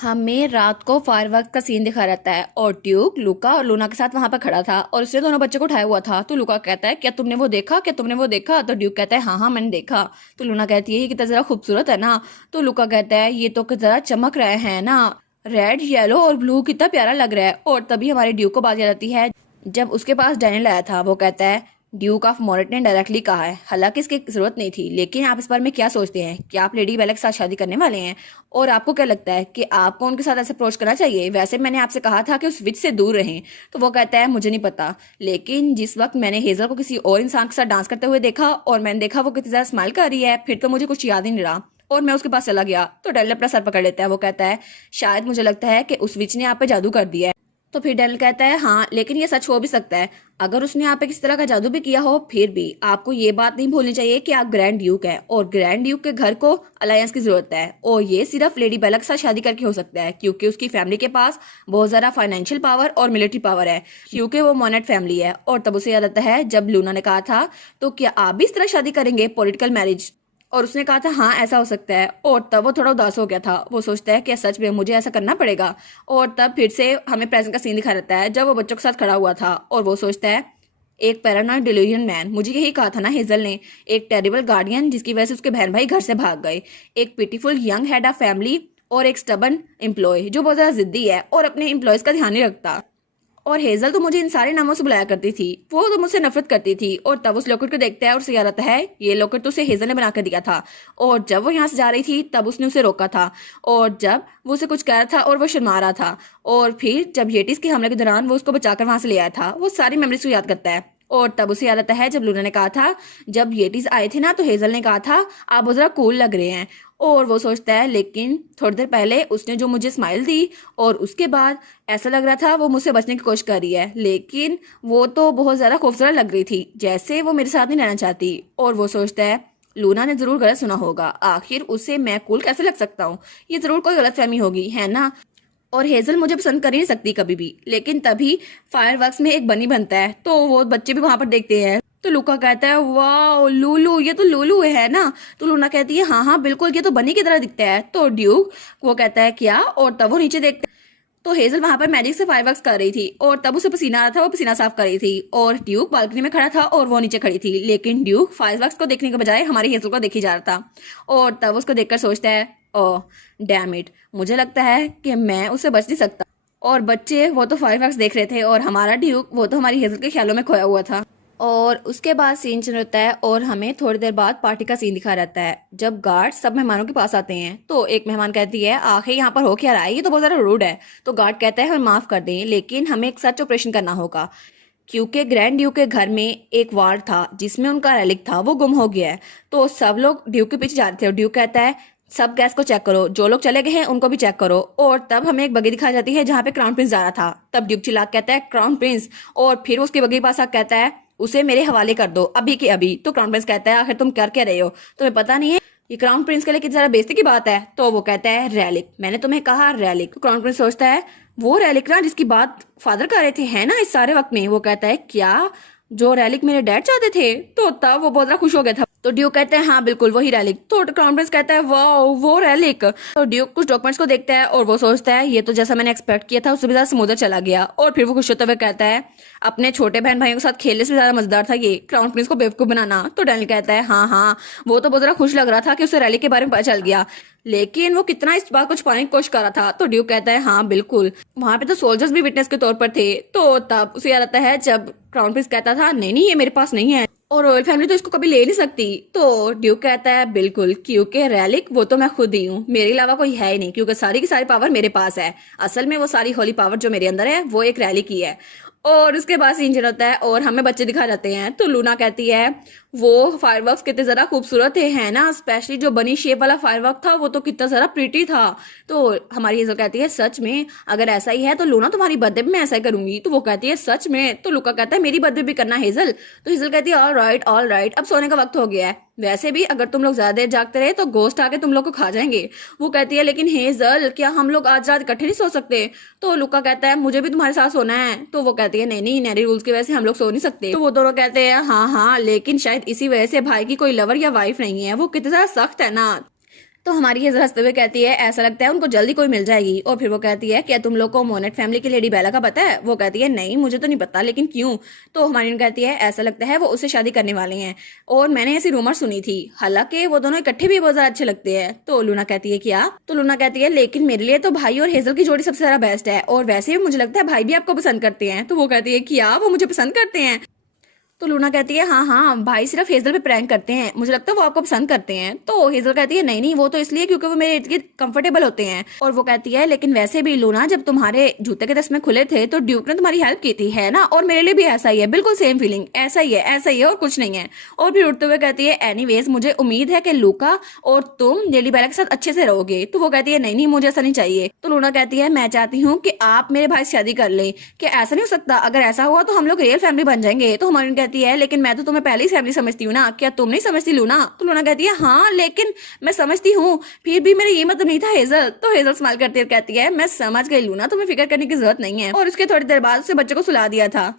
हमें रात को फायरवर्क का सीन दिखा रहता है और ड्यूक लुका और लूना के साथ वहां पर खड़ा था और उसने दोनों बच्चों को उठाया हुआ था। तो लुका कहता है क्या तुमने वो देखा, क्या तुमने वो देखा? तो ड्यूक कहता है हाँ हाँ मैंने देखा। तो लूना कहती है ये कितना जरा खूबसूरत है ना। तो लुका कहता है ये तो जरा चमक रहे हैं ना, रेड येलो और ब्लू कितना प्यारा लग रहा है। और तभी हमारी ड्यूक को बात याद आती है जब उसके पास डैनियल आया था। वो कहता है ड्यूक ऑफ मोरेट ने डायरेक्टली कहा है, हालांकि इसकी जरूरत नहीं थी, लेकिन आप इस बारे में क्या सोचते हैं? क्या आप लेडी बेला के साथ शादी करने वाले हैं? और आपको क्या लगता है कि आपको उनके साथ ऐसे अप्रोच करना चाहिए? वैसे मैंने आपसे कहा था कि उस विच से दूर रहें। तो वो कहता है मुझे नहीं पता, लेकिन जिस वक्त मैंने हेजल को किसी और इंसान के साथ डांस करते हुए देखा और मैंने देखा वो कितनी ज्यादा स्माइल कर रही है, फिर तो मुझे कुछ याद ही नहीं रहा और मैं उसके पास चला गया। तो डेल अपना सर पकड़ लेता है। वो कहता है शायद मुझे लगता है कि उस विच ने आप पे जादू कर दिया है। तो फिर डेल कहता है हाँ, लेकिन ये सच हो भी सकता है। अगर उसने आप पे किसी तरह का जादू भी किया हो, फिर भी आपको ये बात नहीं भूलनी चाहिए कि आप ग्रैंड ड्यूक है और ग्रैंड ड्यूक के घर को अलायंस की जरूरत है और ये सिर्फ लेडी बेला के साथ शादी करके हो सकता है, क्योंकि उसकी फैमिली के पास बहुत ज्यादा फाइनेंशियल पावर और मिलिट्री पावर है, क्योंकि वो मोनेट फैमिली है। और तब उसे याद आता है जब लूना ने कहा था तो क्या आप भी इस तरह शादी करेंगे, पॉलिटिकल मैरिज? और उसने कहा था हाँ ऐसा हो सकता है। और तब वो थोड़ा उदास हो गया था। वो सोचता है कि सच में मुझे ऐसा करना पड़ेगा। और तब फिर से हमें प्रेजेंट का सीन दिखा रहता है जब वो बच्चों के साथ खड़ा हुआ था और वो सोचता है एक पैरानॉइड डिल्यूजन मैन, मुझे यही कहा था ना हेजल ने, एक टेरिबल गार्डियन जिसकी वजह से उसके बहन भाई घर से भाग गए, एक pitiful young head of family और एक स्टबन एम्प्लॉय जो बहुत ज्यादा जिद्दी है और अपने एम्प्लॉयज का ध्यान नहीं रखता। और हेजल तो मुझे इन सारे नामों से बुलाया करती थी, वो तो मुझसे नफरत करती थी। और तब उस लॉकेट को देखता है और उसे याद आता है ये लॉकेट तो उसे हेजल ने बना कर दिया था और जब वो यहाँ से जा रही थी तब उसने उसे रोका था और जब वो उसे कुछ कह रहा था और वो शर्मा रहा था। और फिर जब येटिस के हमले के दौरान वो उसको बचाकर वहां से ले आया था, वो सारी मेमोरीज को याद करता है। और तब उसे याद आता है जब लूना ने कहा था जब येटिस आए थे ना तो हेजल ने कहा था आप बहुत जरा कूल लग रहे हैं। और वो सोचता है लेकिन थोड़ी देर पहले उसने जो मुझे स्माइल दी और उसके बाद ऐसा लग रहा था वो मुझसे बचने की कोशिश कर रही है, लेकिन वो तो बहुत ज्यादा खूबसूरत लग रही थी, जैसे वो मेरे साथ नहीं रहना चाहती। और वो सोचता है लूना ने जरूर गलत सुना होगा, आखिर उसे मैं कूल कैसे लग सकता हूँ? ये जरूर कोई गलतफहमी होगी, है ना? और हेजल मुझे पसंद कर ही नहीं सकती कभी भी। लेकिन तभी फायरवर्क्स में एक बनी बनता है तो वो बच्चे भी वहां पर देखते हैं। तो लुका कहता है वाह लूलू, ये तो लूलू है ना? तो लूना कहती है हाँ हाँ बिल्कुल, ये तो बनी की तरह दिखता है। तो ड्यूक वो कहता है क्या? और तब वो नीचे देखते तो हेजल वहां पर मैजिक से फायरवर्क्स कर रही थी और तब उसे पसीना आ रहा था, वो पसीना साफ कर रही थी और ड्यूक बालकनी में खड़ा था और वो नीचे खड़ी थी। लेकिन ड्यूक फायरवर्क्स को देखने के बजाय हमारी हेजल को देखी जा रहा था और तब उसको देखकर सोचता है ओह डैम इट, मुझे लगता है कि मैं उससे बच नहीं सकता। और बच्चे वो तो फायरवर्क्स देख रहे थे और हमारा ड्यूक वो तो हमारी हेजल के ख्यालों में खोया हुआ था। और उसके बाद सीन चल रहता है और हमें थोड़ी देर बाद पार्टी का सीन दिखा रहता है जब गार्ड सब मेहमानों के पास आते हैं। तो एक मेहमान कहती है आखिर यहाँ पर हो क्या रहा है, ये तो बहुत ज्यादा रूड है। तो गार्ड कहता है हमें माफ कर दें, लेकिन हमें एक सर्च ऑपरेशन करना होगा, क्योंकि ग्रैंड ड्यूक के घर में एक वार्ड था जिसमें उनका रेलिक था, वो गुम हो गया है। तो सब लोग ड्यूक के पीछे जा रहे थे और ड्यूक कहता है सब गैस को चेक करो, जो लोग चले गए हैं उनको भी चेक करो। और तब हमें एक बगी दिखाई जाती है जहाँ पे क्राउन प्रिंस जा रहा था। तब ड्यूक चिल्ला के कहता है क्राउन प्रिंस, और फिर उसके बगी के पास आकर कहता है उसे मेरे हवाले कर दो अभी के अभी। तो क्राउन प्रिंस कहता है आखिर तुम कर क्या रहे हो, तुम्हें पता नहीं है ये क्राउन प्रिंस के लिए कितनी ज्यादा बेइज्जती की बात है? तो वो कहता है रैलिक, मैंने तुम्हें कहा रैलिक। तो क्राउन प्रिंस सोचता है वो रैलिक ना जिसकी बात फादर कर रहे थे है ना इस सारे वक्त में? वो कहता है क्या जो रैलिक मेरे डैड चाहते थे? तो तब वो बहुत ज्यादा खुश हो गया था। तो ड्यूक कहते हैं हाँ बिल्कुल वही रैलिक। तो क्राउन प्रिंस कहता है वाह वो रैलिक। तो ड्यूक कुछ डॉक्यूमेंट्स को देखता है और वो सोचता है ये तो जैसा मैंने एक्सपेक्ट किया था उससे भी ज्यादा समुद्र चला गया। और फिर वो खुश होते हुए कहता है अपने छोटे बहन भाइयों के साथ खेलने से ज्यादा मजेदार था ये क्राउन प्रिंस को बेवकूफ बनाना। तो डैनियल कहता है हाँ हाँ, वो तो बहुत ज्यादा खुश लग रहा था कि उसे रैलिक के बारे में पता चल गया, लेकिन वो कितना इस बात को छुपाने की कोशिश कर रहा था। तो ड्यूक कहता है हाँ बिल्कुल, वहां पे तो सोल्जर्स भी विटनेस के तौर पर थे। तो तब उसे याद आता है जब क्राउन प्रिंस कहता था नहीं नहीं ये मेरे पास नहीं है और रॉयल फैमिली तो इसको कभी ले नहीं सकती। तो ड्यूक कहता है बिल्कुल, क्योंकि रैलिक वो तो मैं खुद ही हूँ, मेरे अलावा कोई है ही नहीं, क्योंकि सारी की सारी पावर मेरे पास है। असल में वो सारी होली पावर जो मेरे अंदर है वो एक रैलिक की है। और उसके बाद सीन चल होता है और हमें बच्चे दिखा जाते हैं। तो लूना कहती है वो फायरवर्क्स कितने जरा खूबसूरत थे है ना, स्पेशली जो बनी शेप वाला फायरवर्क था वो तो कितना जरा प्रीटी था। तो हमारी हेजल कहती है सच में? अगर ऐसा ही है तो लूना तुम्हारी बर्थडे में मैं ऐसा ही करूंगी। तो वो कहती है सच में? तो लुका कहता है मेरी बर्थडे भी करना हेजल। तो हेजल कहती है ऑल राइट अब सोने का वक्त हो गया है, वैसे भी अगर तुम लोग ज्यादा देर जागते रहे तो गोस्ट आके तुम लोग को खा जाएंगे। वो कहती है लेकिन हेजल क्या हम लोग आज रात इकट्ठे नहीं सो सकते? तो लुका कहता है मुझे भी तुम्हारे साथ सोना है। तो वो कहती है नहीं नहीं नैरी रूल्स की वजह से हम लोग सो नहीं सकते। तो वो दोनों कहते हैं हाँ हाँ, लेकिन शायद इसी वजह से भाई की कोई लवर या वाइफ नहीं है, वो कितना ज्यादा सख्त है ना। तो हमारी हेजल हंसते हुए कहती है ऐसा लगता है उनको जल्दी कोई मिल जाएगी। और फिर वो कहती है क्या तुम लोग को मोनेट फैमिली की लेडी बेला का पता है? वो कहती है नहीं मुझे तो नहीं पता, लेकिन क्यों? तो हमारी कहती है ऐसा लगता है वो उससे शादी करने वाले हैं, और मैंने ऐसी रूमर सुनी थी, हालांकि वो दोनों इकट्ठे भी बहुत ज्यादा अच्छे लगते हैं। तो लूना कहती है क्या? तो लूना कहती है लेकिन मेरे लिए तो भाई और हेजल की जोड़ी सबसे ज्यादा बेस्ट है, और वैसे भी मुझे लगता है भाई भी आपको पसंद करते हैं। तो वो कहती है क्या वो मुझे पसंद करते हैं? तो लूना कहती है हाँ हाँ भाई सिर्फ हेजल पे प्रैंक करते हैं, मुझे लगता है वो आपको पसंद करते हैं। तो हेजल कहती है नहीं नहीं वो तो इसलिए क्योंकि वो मेरे इर्द गिर्द कंफर्टेबल होते हैं। और वो कहती है लेकिन वैसे भी लूना जब तुम्हारे जूते के तस्मे खुले थे तो ड्यूक ने तुम्हारी हेल्प की थी है ना, और मेरे लिए भी ऐसा ही है, बिल्कुल सेम फीलिंग, ऐसा ही है और कुछ नहीं है। और फिर उठते हुए कहती है एनीवेज मुझे उम्मीद है कि लूका और तुम लेडी बेला के साथ अच्छे से रहोगे। तो वो कहती है नहीं नहीं मुझे ऐसा नहीं चाहिए। तो लूना कहती है मैं चाहती हूँ कि आप मेरे भाई से शादी कर ले, क्या ऐसा नहीं हो सकता? अगर ऐसा हुआ तो हम लोग रियल फैमिली बन जाएंगे। तो हमारी कहती है लेकिन मैं तो तुम्हें पहले ही फैमिली समझती हूँ ना, क्या तुम नहीं समझती लूना? तो लूना कहती है हाँ लेकिन मैं समझती हूँ, फिर भी मेरा ये मतलब नहीं था हेजल। तो हेजल स्माइल करती है कहती है मैं समझ गई लूना, तुम्हें फिक्र करने की जरूरत नहीं है। और उसके थोड़ी देर बाद उसे बच्चे को सुला दिया था।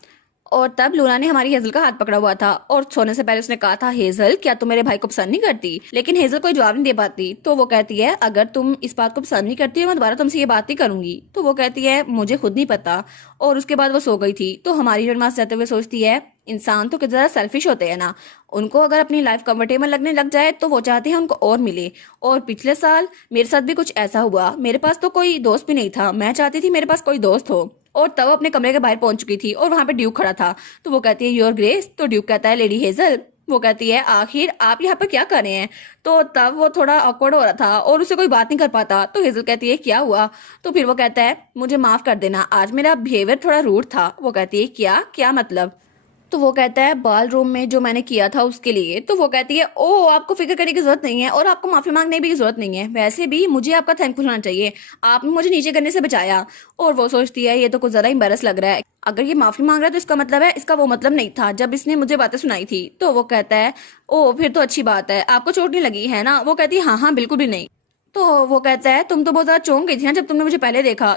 और तब लूना ने हमारी हेजल का हाथ पकड़ा हुआ था और सोने से पहले उसने कहा था हेजल क्या तुम मेरे भाई को पसंद नहीं करती? लेकिन हेजल कोई जवाब नहीं दे पाती। तो वो कहती है अगर तुम इस बात को पसंद नहीं करती हो मैं दोबारा तुमसे ये बात नहीं करूंगी। तो वो कहती है मुझे खुद नहीं पता। और उसके बाद वो सो गई थी। तो हमारी नमाज जाते हुए सोचती है इंसान तो कितना ज्यादा सेल्फिश होते हैं ना, उनको अगर अपनी लाइफ कंफर्टेबल लगने लग जाए तो वो चाहते हैं उनको और मिले। और पिछले साल मेरे साथ भी कुछ ऐसा हुआ, मेरे पास तो कोई दोस्त भी नहीं था, मैं चाहती थी मेरे पास कोई दोस्त हो। और तब वो अपने कमरे के बाहर पहुंच चुकी थी और वहां पे ड्यूक खड़ा था। तो वो कहती है योर ग्रेस। तो ड्यूक कहता है लेडी हेजल। वो कहती है आखिर आप यहाँ पे क्या कर रहे हैं? तो तब वो थोड़ा ऑकवर्ड हो रहा था और उसे कोई बात नहीं कर पाता। तो हेजल कहती है क्या हुआ? तो फिर वो कहता है मुझे माफ कर देना, आज मेरा बिहेवियर थोड़ा रूड था। वो कहती है क्या क्या मतलब? तो वो कहता है बाल रूम में जो मैंने किया था उसके लिए। तो वो कहती है ओह आपको फिक्र करने की जरूरत नहीं है और आपको माफी मांगने की जरूरत नहीं है, वैसे भी मुझे आपका थैंकफुल होना चाहिए, आपने मुझे नीचे करने से बचाया। और वो सोचती है ये तो कुछ ज्यादा एम्बैरस लग रहा है, अगर ये माफी मांग रहा है तो इसका मतलब है इसका वो मतलब नहीं था जब इसने मुझे बातें सुनाई थी। तो वो कहता है ओह फिर तो अच्छी बात है, आपको चोट नहीं लगी है ना? वो कहती है हाँ हाँ बिल्कुल भी नहीं। तो वो कहता है तुम तो बहुत ज्यादा चौंक गई थी ना जब तुमने मुझे पहले देखा।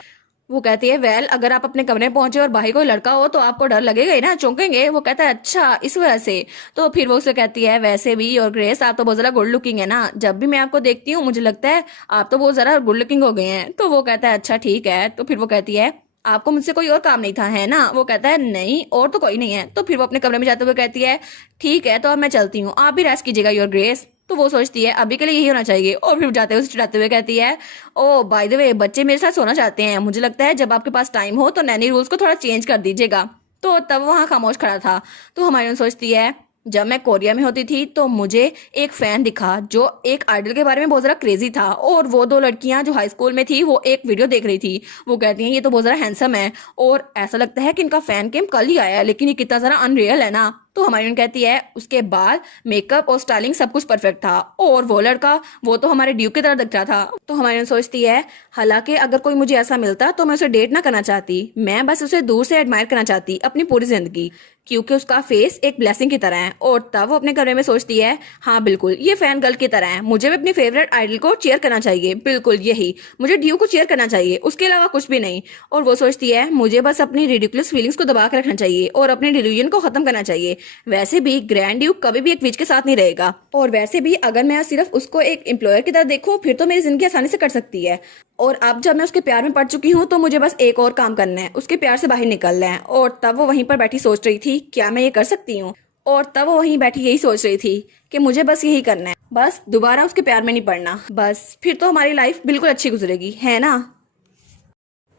वो कहती है वेल अगर आप अपने कमरे में पहुंचे और बाहर कोई लड़का हो तो आपको डर लगेगा ही ना, चौंकेंगे। वो कहता है अच्छा इस वजह से। तो फिर वो उसे कहती है वैसे भी और ग्रेस आप तो बहुत ज्यादा गुड लुकिंग है ना, जब भी मैं आपको देखती हूँ मुझे लगता है आप तो बहुत ज्यादा गुड लुकिंग हो गए हैं। तो वो कहता है अच्छा ठीक है। तो फिर वो कहती है आपको मुझसे कोई और काम नहीं था है ना? वो कहता है नहीं और तो कोई नहीं है। तो फिर वो अपने कमरे में जाते हुए कहती है ठीक है तो अब मैं चलती हूँ, आप भी रेस्ट कीजिएगा योर ग्रेस। तो वो सोचती है अभी के लिए यही होना चाहिए। और फिर जाते हुए उसे चिढ़ाते हुए कहती है ओ बाय द वे बच्चे मेरे साथ सोना चाहते हैं, मुझे लगता है जब आपके पास टाइम हो तो नैनी रूल्स को थोड़ा चेंज कर दीजिएगा। तो तब वहां खामोश खड़ा था। तो हमारी सोचती है जब मैं कोरिया में होती थी तो मुझे एक फैन दिखा जो एक आइडल के बारे में बहुत ज्यादा क्रेजी था, और वो दो लड़कियां जो हाई स्कूल में थी वो एक वीडियो देख रही थी। वो कहती हैं ये तो बहुत ज्यादा हैंडसम है और ऐसा लगता है कि इनका फैन केम कल ही आया है, लेकिन ये कितना ज्यादा अनरियल है ना। तो हमारी कहती है उसके बाल मेकअप और स्टाइलिंग सब कुछ परफेक्ट था, और वो लड़का वो तो हमारे ड्यूक की तरह दिख रहा था। तो हमारी सोचती है हालांकि अगर कोई मुझे ऐसा मिलता तो मैं उसे डेट ना करना चाहती, मैं बस उसे दूर से एडमायर करना चाहती अपनी पूरी जिंदगी, क्योंकि उसका फेस एक ब्लेसिंग की तरह है। और तब वो अपने कमरे में सोचती है हाँ बिल्कुल ये फैन गर्ल की तरह है, मुझे भी अपने फेवरेट आइडल को चेयर करना चाहिए, बिल्कुल यही मुझे ड्यू को चेयर करना चाहिए, उसके अलावा कुछ भी नहीं। और वो सोचती है मुझे बस अपनी रिडिकुलस फीलिंग्स को दबा कर रखना चाहिए और अपने डिल्यूजन को खत्म करना चाहिए। वैसे भी ग्रैंड ड्यूक कभी भी एक विच के साथ नहीं रहेगा, और वैसे भी अगर मैं सिर्फ उसको एक एम्प्लॉयर की तरह देखूं फिर तो मेरी जिंदगी आसानी से कट सकती है। और अब जब मैं उसके प्यार में पड़ चुकी हूँ तो मुझे बस एक और काम करना है, उसके प्यार से बाहर निकलना है। और तब वो वहीं पर बैठी सोच रही थी क्या मैं ये कर सकती हूँ, और तब वो वहीं बैठी यही सोच रही थी कि मुझे बस यही करना है, बस दोबारा उसके प्यार में नहीं पड़ना, बस फिर तो हमारी लाइफ बिल्कुल अच्छी गुजरेगी है ना।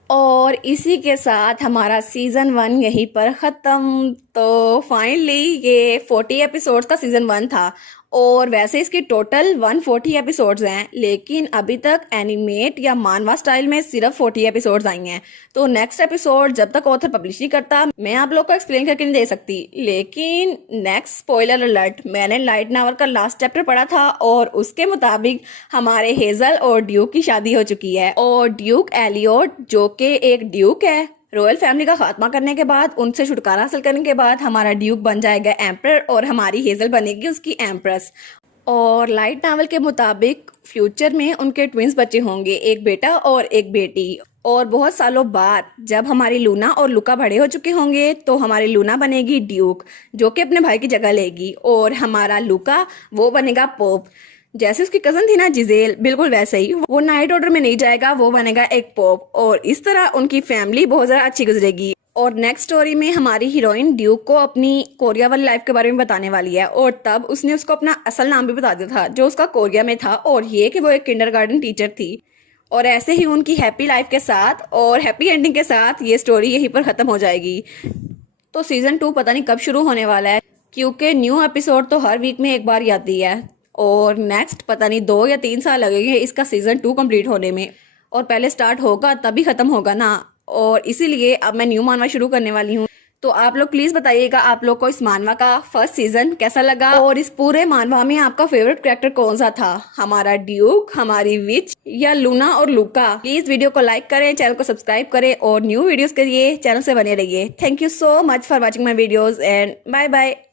और इसी के साथ हमारा सीजन 1 यहीं पर ख़त्म। तो फाइनली ये 40 एपिसोड्स का सीजन 1 था, और वैसे इसके टोटल 140 एपिसोड्स हैं, लेकिन अभी तक एनिमेट या मानवा स्टाइल में सिर्फ 40 एपिसोड्स आई हैं। तो नेक्स्ट एपिसोड जब तक ऑथर पब्लिश नहीं करता मैं आप लोग को एक्सप्लेन करके नहीं दे सकती। लेकिन नेक्स्ट स्पॉइलर अलर्ट, मैंने लाइट नावल का लास्ट चैप्टर पढ़ा था और उसके मुताबिक हमारे हेजल और ड्यूक की शादी हो चुकी है, और ड्यूक एलियोट जो कि एक ड्यूक है, रॉयल फैमिली का खात्मा करने के बाद उनसे छुटकारा हासिल करने के बाद हमारा ड्यूक बन जाएगा एम्परर और हमारी हेजल बनेगी उसकी एम्प्रेस। और लाइट नॉवेल के मुताबिक फ्यूचर में उनके ट्विंस बच्चे होंगे, एक बेटा और एक बेटी। और बहुत सालों बाद जब हमारी लूना और लुका बड़े हो चुके होंगे तो हमारी लूना बनेगी ड्यूक जो कि अपने भाई की जगह लेगी, और हमारा लुका वो बनेगा पोप जैसे उसकी कजन थी ना जिजेल, बिल्कुल वैसे ही वो नाइट ऑर्डर में नहीं जाएगा, वो बनेगा एक पॉप, और इस तरह उनकी फैमिली बहुत ज्यादा अच्छी गुजरेगी। और नेक्स्ट स्टोरी में हमारी हीरोइन ड्यूक को अपनी कोरिया वाली लाइफ के बारे में बताने वाली है, और तब उसने उसको अपना असल नाम भी बता दिया था जो उसका कोरिया में था, और ये कि वो एक किंडरगार्टन टीचर थी। और ऐसे ही उनकी हैप्पी लाइफ के साथ और हैप्पी एंडिंग के साथ ये स्टोरी यहीं पर खत्म हो जाएगी। तो सीजन 2 पता नहीं कब शुरू होने वाला है, क्योंकि न्यू एपिसोड तो हर वीक में एक बार ही आती है, और नेक्स्ट पता नहीं 2 या 3 साल लगेंगे इसका सीजन 2 कंप्लीट होने में, और पहले स्टार्ट होगा तभी खत्म होगा ना। और इसीलिए अब मैं न्यू मानवा शुरू करने वाली हूँ। तो आप लोग प्लीज बताइएगा आप लोग को इस मानवा का फर्स्ट सीजन कैसा लगा, और इस पूरे मानवा में आपका फेवरेट कैरेक्टर कौन सा था, हमारा ड्यूक, हमारी विच, या लूना और लूका। प्लीज वीडियो को लाइक करें, चैनल को सब्सक्राइब करें, और न्यू वीडियोस के लिए चैनल से बने रहिए। Thank you so much for watching my videos and bye bye.